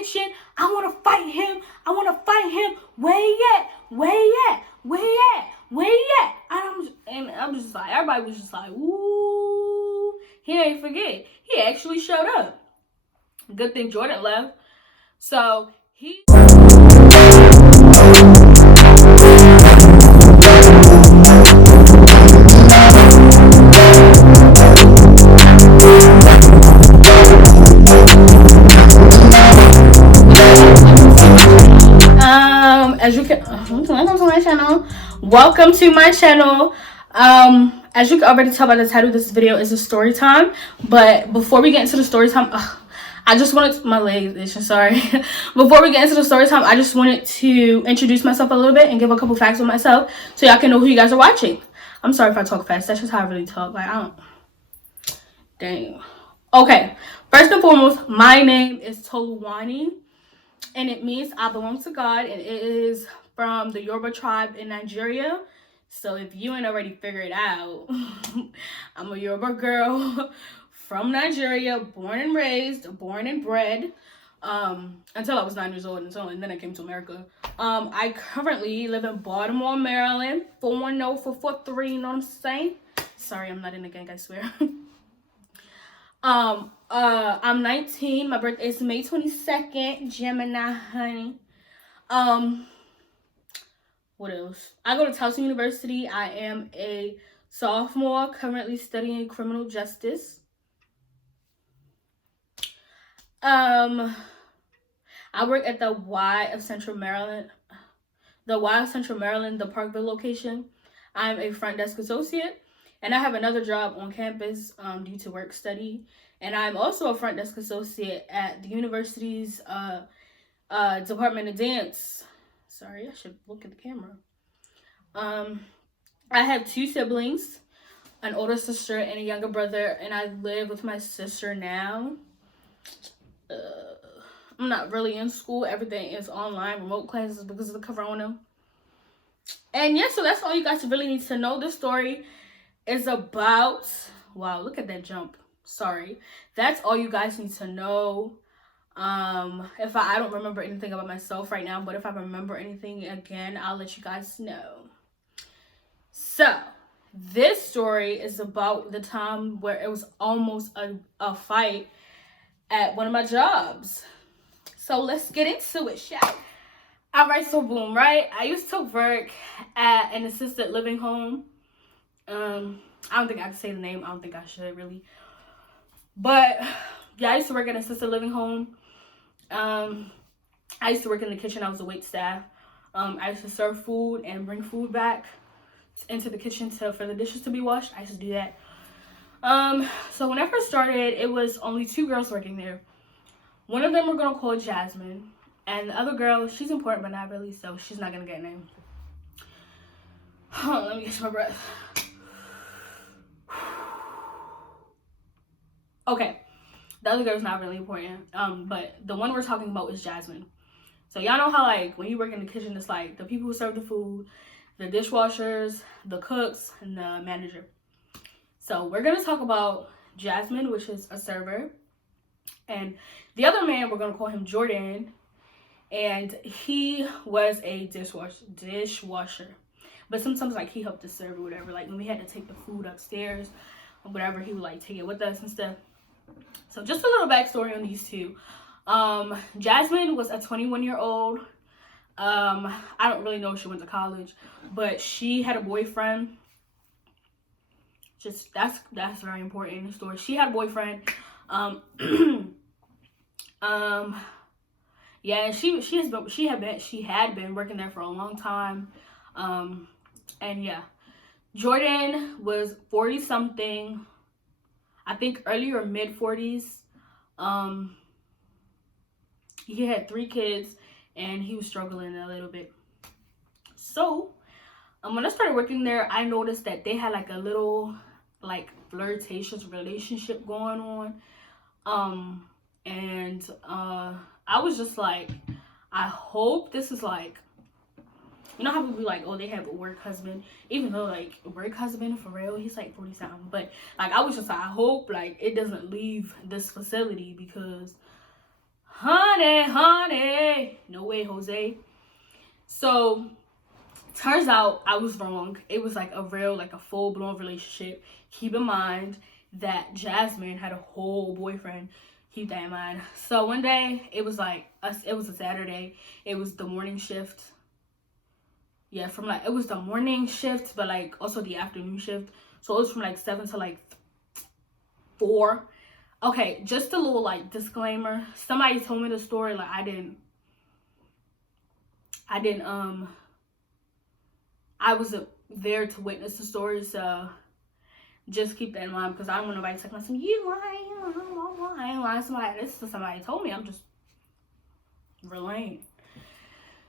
kitchen. I want to fight him. I want to fight him. Where he at? Where he at? Where he at? Where he at? And I'm just like, everybody was just like, ooh, he ain't forget. He actually showed up. Good thing Jordan left. So he... as you can, welcome to my channel. Welcome to my channel. As you can already tell by the title, this video is a story time. But before we get into the story time, I just wanted my legs itching. Sorry. Before we get into the story time, I just wanted to introduce myself a little bit and give a couple facts on myself so y'all can know who you guys are watching. I'm sorry if I talk fast. That's just how I really talk. Like, I don't. Dang. Okay. First and foremost, my name is Toluwani. And it means I belong to God, and it is from the Yoruba tribe in Nigeria. So if you ain't already figured it out, I'm a Yoruba girl from Nigeria, born and raised, born and bred, until I was 9 years old, and then I came to America. I currently live in Baltimore, Maryland, 410-443, you know what I'm saying? Sorry, I'm not in the gang, I swear. I'm 19. My birthday is May 22nd. Gemini, honey. What else? I go to Towson University. I am a sophomore, currently studying criminal justice. I work at the Y of Central Maryland. The Y of Central Maryland, the Parkville location. I'm a front desk associate. And I have another job on campus due to work study. And I'm also a front desk associate at the university's Department of Dance. Sorry, I should look at the camera. I have 2 siblings, an older sister and a younger brother. And I live with my sister now. I'm not really in school. Everything is online, remote classes because of the corona. And yeah, so that's all you guys really need to know. This story is about, wow, look at that jump. Sorry, that's all you guys need to know. If I don't remember anything about myself right now, but if I remember anything again, I'll let you guys know. So this story is about the time where it was almost a fight at one of my jobs. So let's get into it, shall we? All right, so boom, right? I used to work at an assisted living home. I don't think I can say the name. I don't think I should really. But yeah, I used to work in an assisted living home. I used to work in the kitchen. I was a wait staff. I used to serve food and bring food back into the kitchen for the dishes to be washed. I used to do that. So when I first started, it was only 2 girls working there. One of them we're gonna call Jasmine, and the other girl, she's important but not really, so she's not gonna get a name. Let me catch my breath. Okay, the other girl's not really important, but the one we're talking about is Jasmine. So y'all know how, like, when you work in the kitchen, it's like the people who serve the food, the dishwashers, the cooks, and the manager. So we're gonna talk about Jasmine, which is a server, and the other man, we're gonna call him Jordan, and he was a dishwasher. But sometimes, like, he helped us serve or whatever. Like, when we had to take the food upstairs or whatever, he would, like, take it with us and stuff. So just a little backstory on these 2. Jasmine was a 21-year-old. I don't really know if she went to college, but she had a boyfriend. Just, that's very important in the story. She had a boyfriend. Yeah, she had been working there for a long time. And yeah, Jordan was 40 something, I think early or mid 40s. He had 3 kids and he was struggling a little bit. So when I started working there, I noticed that they had like a little like flirtatious relationship going on. And I was just like, I hope this is like, you know how people be like, oh, they have a work husband, even though like work husband for real, he's like 40 something. But like, I was just like, I hope like it doesn't leave this facility, because honey. No way, Jose. So, turns out I was wrong. It was like a real, like a full-blown relationship. Keep in mind that Jasmine had a whole boyfriend. Keep that in mind. So one day, it was like, it was a Saturday. It was the morning shift. Yeah, from like, it was the morning shift, but like also the afternoon shift. So it was from like 7 to like 4. Okay, just a little like disclaimer. Somebody told me the story, like I wasn't there to witness the story, so just keep that in mind, because I don't want nobody to take my son, you lying, I ain't lying. This is somebody told me. I'm just relaying.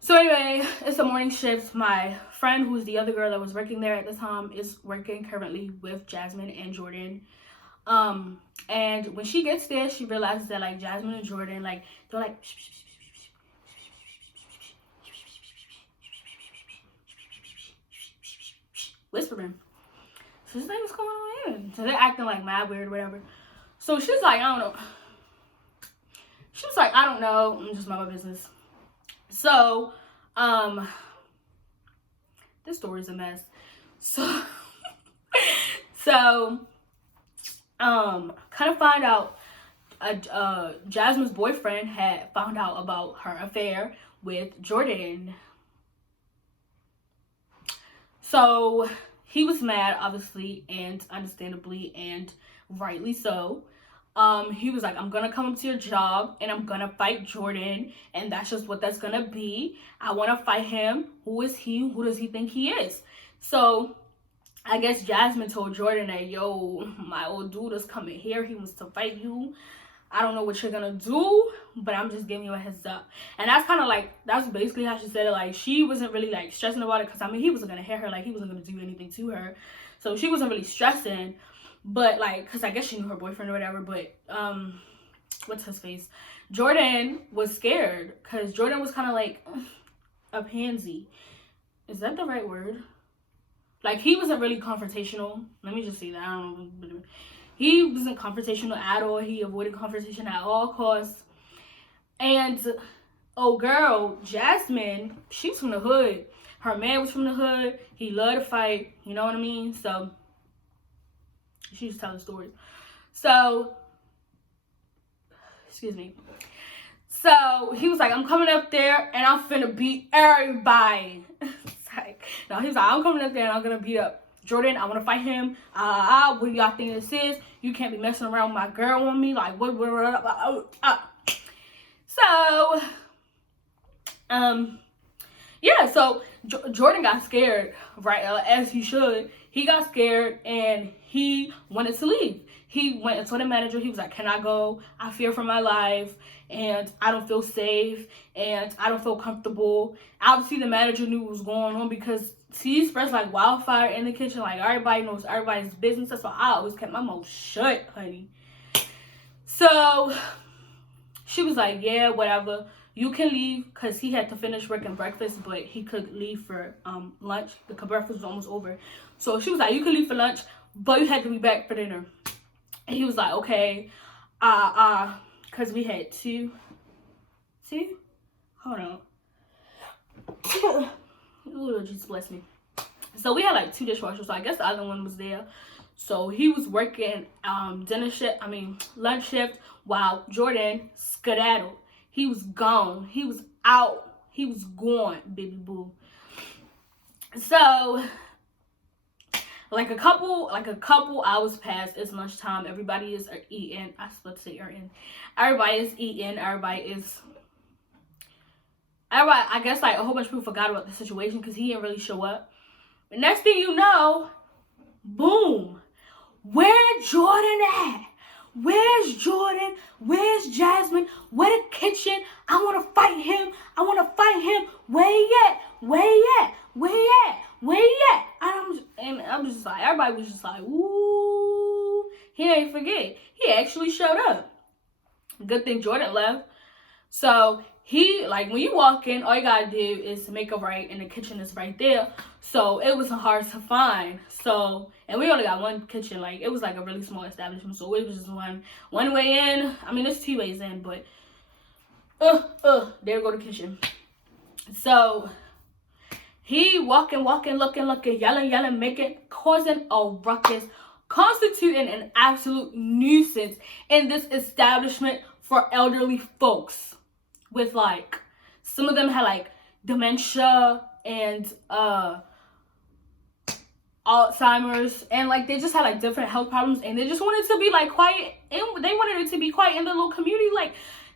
So anyway, it's a morning shift. My friend, who's the other girl that was working there at the time, is working currently with Jasmine and Jordan. And when she gets there, she realizes that like Jasmine and Jordan, like they're like whispering. So she's like, what's going on here? So they're acting like mad weird or whatever. So she's like, I don't know. She was like, I don't know. I'm just mind my business. So, this story's a mess. So, kind of find out, Jasmine's boyfriend had found out about her affair with Jordan. So, he was mad, obviously, and understandably, and rightly so. He was like, I'm gonna come to your job and I'm gonna fight Jordan, and that's just what that's gonna be. I want to fight him. Who is he? Who does he think he is? So I guess Jasmine told Jordan that, yo, my old dude is coming here. He wants to fight you. I don't know what you're gonna do, but I'm just giving you a heads up. And that's kind of like, that's basically how she said it. Like, she wasn't really like stressing about it, because I mean, he wasn't gonna hit her, like he wasn't gonna do anything to her, so she wasn't really stressing. But like, because I guess she knew her boyfriend or whatever. But what's his face, Jordan was scared, because Jordan was kind of like a pansy. Is that the right word? Like, he wasn't really confrontational. Let me just say that. I don't know. He wasn't confrontational at all. He avoided confrontation at all costs. And oh girl, Jasmine, she's from the hood. Her man was from the hood. He loved to fight. You know what I mean? So she just telling stories. So, excuse me. So he was like, I'm coming up there and I'm finna beat everybody. It's like, no, he was like, I'm coming up there and I'm gonna beat up Jordan. I want to fight him. What do y'all think this is? You can't be messing around with my girl on me. Like, what? So, yeah. So Jordan got scared, right? As he should. He got scared and he wanted to leave. He went and told the manager. He was like, can I go? I fear for my life, and I don't feel safe, and I don't feel comfortable. Obviously, the manager knew what was going on, because he spreads like wildfire in the kitchen. Like, everybody knows everybody's business. That's why I always kept my mouth shut, honey. So she was like, yeah, whatever. You can leave, because he had to finish working breakfast, but he could leave for lunch. The breakfast was almost over. So she was like, you can leave for lunch, but you had to be back for dinner. And he was like, okay, because we had two, hold on. Ooh, just bless me. So we had like 2 dishwashers, so I guess the other one was there. So he was working lunch shift, while Jordan skedaddled. He was gone. He was out. He was gone, baby boo. So like a couple hours passed. It's lunchtime. Everybody is eating. I was about to say eating. Everybody is eating. Everybody, I guess like a whole bunch of people forgot about the situation, because he didn't really show up. The next thing you know, boom. Where Jordan at? Where's Jordan? Where's Jasmine? Where the kitchen? I want to fight him. Where he at? I'm just like, everybody was just like, ooh. He ain't forget. He actually showed up. Good thing Jordan left. So he, like, when you walk in, all you gotta do is make a right, and the kitchen is right there. So it wasn't hard to find. So, and we only got one kitchen. Like, it was like a really small establishment, so it was just one way in. I mean, there's 2 ways in, but There go the kitchen. So he walking, looking, yelling, causing a ruckus, constituting an absolute nuisance in this establishment for elderly folks with like, some of them had like dementia and Alzheimer's, and like they just had like different health problems, and they just wanted to be like quiet, and they wanted it to be quiet in the little community. Like,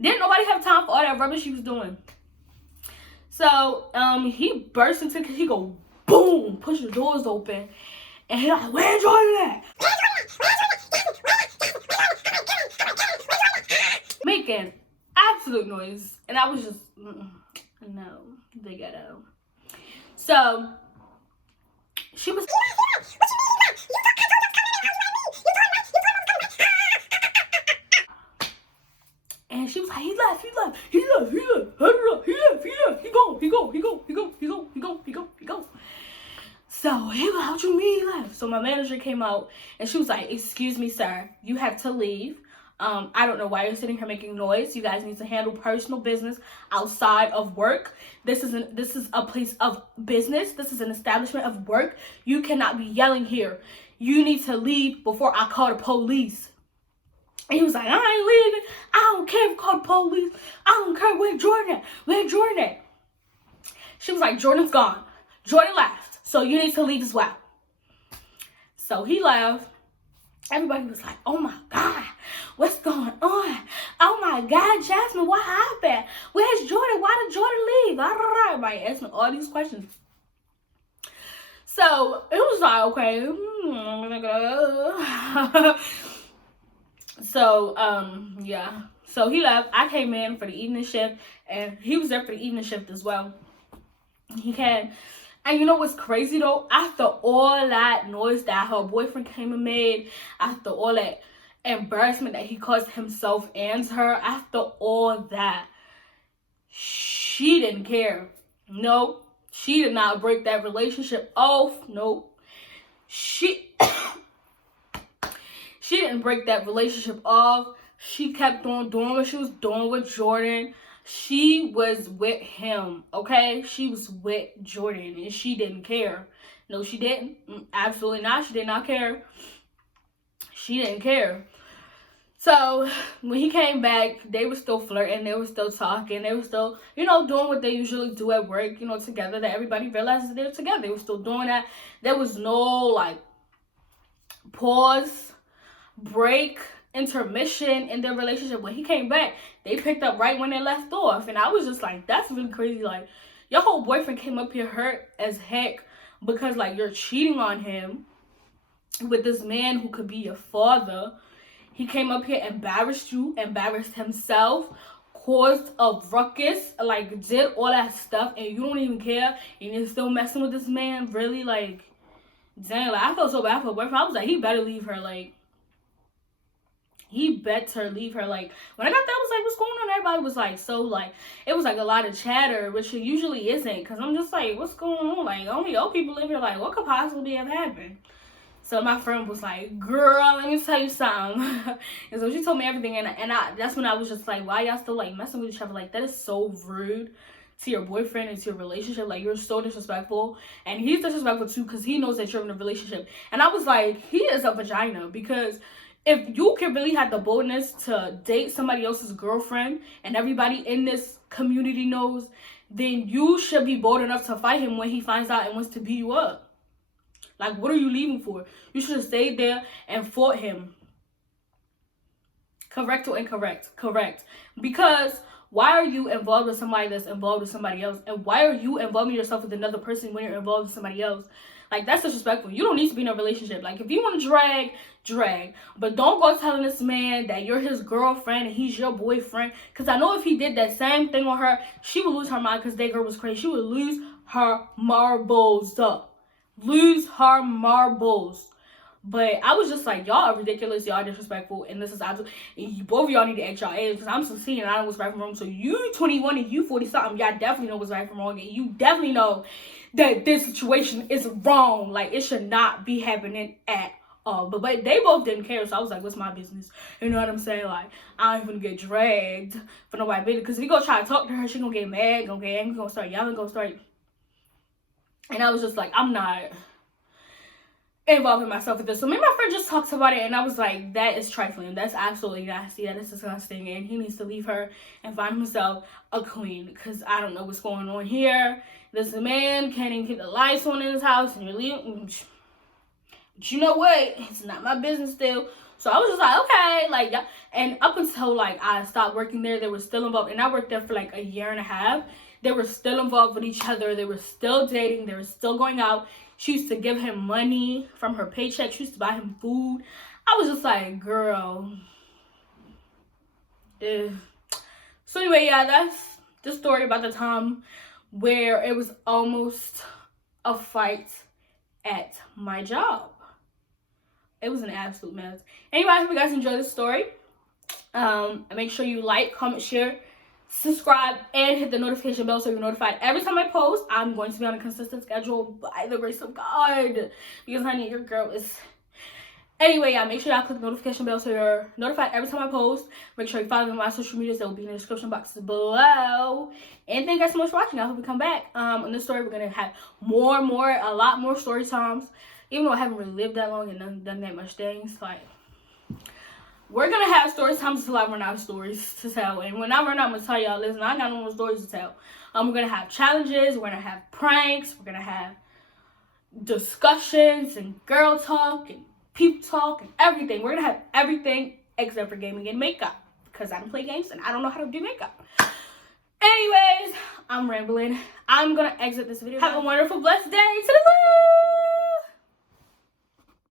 didn't nobody have time for all that rubbish he was doing. So he burst into, he go boom, push the doors open, and he like, where Jordan at? Making absolute noise, and I was just no, the ghetto. So she was, and she was like, he left, he gone. So he was, what you mean he left? So my manager came out, and she was like, excuse me, sir, you have to leave. I don't know why you're sitting here making noise. You guys need to handle personal business outside of work. This is a place of business. This is an establishment of work. You cannot be yelling here. You need to leave before I call the police. And he was like, I ain't leaving. I don't care if I call the police. I don't care where Jordan at. Where Jordan at? She was like, Jordan's gone. Jordan left. So you need to leave as well. So he left. Everybody was like, oh my God, what's going on? Oh my God, Jasmine, what happened? Where's Jordan? Why did Jordan leave? Everybody asked me all these questions. So it was like, okay. So, yeah. So he left. I came in for the evening shift, and he was there for the evening shift as well. He came. And you know what's crazy though? After all that noise that her boyfriend came and made, after all that embarrassment that he caused himself and her, after all that, she didn't care. No, she did not break that relationship off. No, she didn't break that relationship off. She kept on doing what she was doing with Jordan. She was with him, okay? She was with Jordan, and she didn't care. No, she didn't. Absolutely not. She did not care. She didn't care. So, when he came back, they were still flirting. They were still talking. They were still, doing what they usually do at work, together, that everybody realizes they're together. They were still doing that. There was no, like, pause, break, intermission in their relationship. When he came back, they picked up right when they left off, and I was just like, that's really crazy. Like, your whole boyfriend came up here hurt as heck because like you're cheating on him with this man who could be your father. He came up here, embarrassed you, embarrassed himself, caused a ruckus, like did all that stuff, and you don't even care, and you're still messing with this man. Really, like, dang, like I felt so bad for her boyfriend. I was like, he better leave her. Like, he better leave her. Like, when I got there, I was like, what's going on? Everybody was like, so like, it was like a lot of chatter, which it usually isn't, because I'm just like, what's going on? Like, only old people live here. Like, what could possibly have happened? So my friend was like, girl, let me tell you something. And so she told me everything, and that's when I was just like, why y'all still like messing with each other? Like, that is so rude to your boyfriend and to your relationship. Like, you're so disrespectful, and he's disrespectful too, because he knows that you're in a relationship. And I was like, he is a vagina, because if you can really have the boldness to date somebody else's girlfriend and everybody in this community knows, then you should be bold enough to fight him when he finds out and wants to beat you up. Like, what are you leaving for? You should have stayed there and fought him. Correct or incorrect? Correct. Because why are you involved with somebody that's involved with somebody else? And why are you involving yourself with another person when you're involved with somebody else? Like, that's disrespectful. You don't need to be in a relationship. Like, if you want to drag. But don't go telling this man that you're his girlfriend and he's your boyfriend. Because I know if he did that same thing on her, she would lose her mind, because that girl was crazy. She would lose her marbles up. Lose her marbles. But I was just like, y'all are ridiculous. Y'all are disrespectful. And this is absolutely, both of y'all need to act y'all age, because I'm 16 and I know what's right from wrong. So you 21 and you 40 something, y'all definitely know what's right from wrong. And you definitely know that this situation is wrong. Like, it should not be happening at all. But they both didn't care, so I was like, what's my business? You know what I'm saying? Like, I ain't gonna get dragged for nobody business. Because if you go try to talk to her, she gonna get mad, gonna get angry, gonna start yelling, gonna start. And I was just like, I'm not involving myself with this. So me and my friend just talked about it, and I was like, that is trifling. That's absolutely nasty. That is disgusting. And he needs to leave her and find himself a queen, because I don't know what's going on here. This man can't even keep the lights on in his house, and you're leaving. But you know what? It's not my business still. So I was just like, okay, like, yeah. And up until like I stopped working there, they were still involved, and I worked there for like a year and a half. They were still involved with each other. They were still dating. They were still going out. She used to give him money from her paycheck. She used to buy him food. I was just like, girl. So anyway, yeah, that's the story about the time where it was almost a fight at my job. It was an absolute mess. Anyway, I hope you guys enjoyed this story. Make sure you like, comment, share, subscribe, and hit the notification bell so you're notified every time I post. I'm going to be on a consistent schedule by the grace of God, because honey, your girl is. Anyway, yeah, make sure y'all click the notification bell so you're notified every time I post. Make sure you follow me on my social medias. That will be in the description boxes below. And thank you guys so much for watching. I hope you come back. In this story, we're gonna have a lot more story times. Even though I haven't really lived that long and done that much things, like, we're gonna have story times until I run out of stories to tell. And when I run out, I'm gonna tell y'all, listen, I got no more stories to tell. We're gonna have challenges, we're gonna have pranks, we're gonna have discussions and girl talk and peep talk and everything. We're gonna have everything except for gaming and makeup, because I don't play games and I don't know how to do makeup. Anyways, I'm rambling. I'm gonna exit this video. Have a wonderful, blessed day. To the moon.